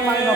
ಮಾಡಿದ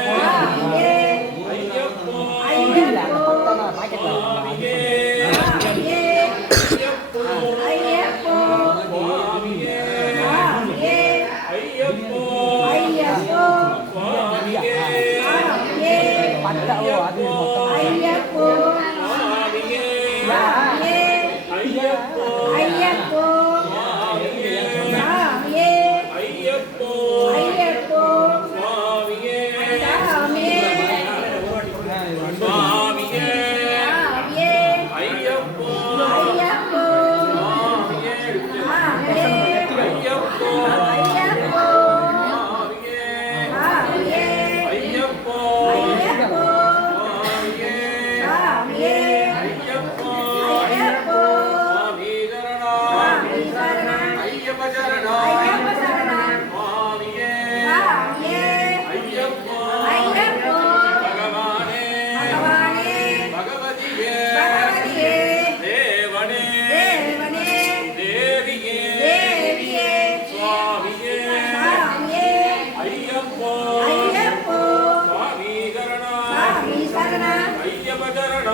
ಉದಾಹರಣೆ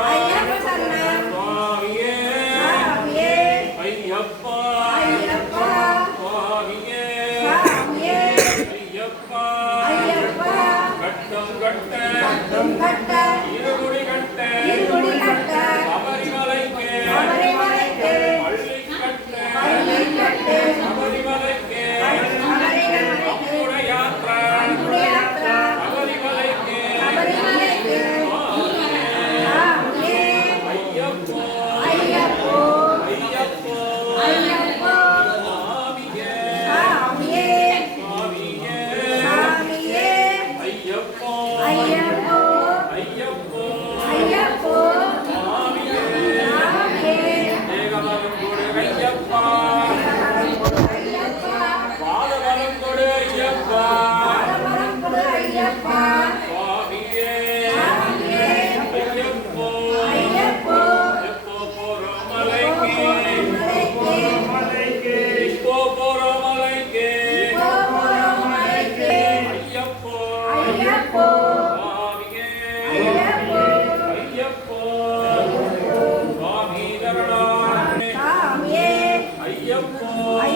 哎